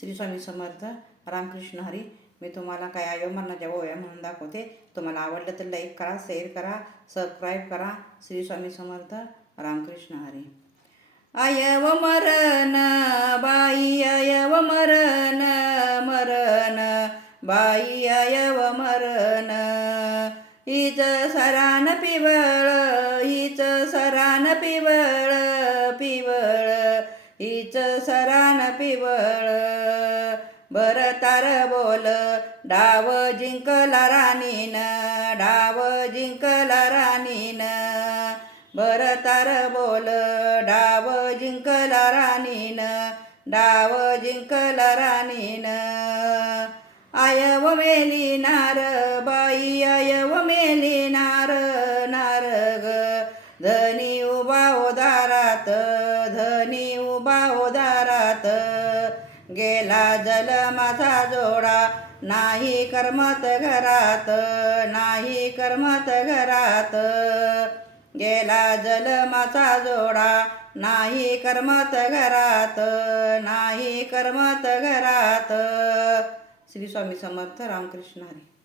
श्री स्वामी समर्थ. रामकृष्ण हरी. मी तुम्हाला काय आयोमरणाच्या ओव्या म्हणून दाखवते. तुम्हाला आवडलं तर लाईक करा, शेअर करा, सबस्क्राईब करा. श्री स्वामी समर्थ. रामकृष्ण हरी. आयव मरण बाई, आयव मरण, मरण बाई, आयव मरण. हीच सरान पिवळ, हीच सरान पिवळ, पिवळ हीच सरान पिवळ. बरं तार बोल डाव जिंकला राणीन, डाव जिंकला राणीन. बरं तार बोल डाव जिंकला राणीन, डाव जिंकला राणीन. आयव मेली नार बाई, आयव मेली नार, नार ग. धनी उभा उदारात, धनी उभा उदारात. गेला जलमाचा जोडा, नाही करमत घरात, नाही करमत घरात. गेला जलमाचा जोडा, नाही करमत घरात, नाही करमत घरात. श्री स्वामी समर्थ. रामकृष्ण हरी.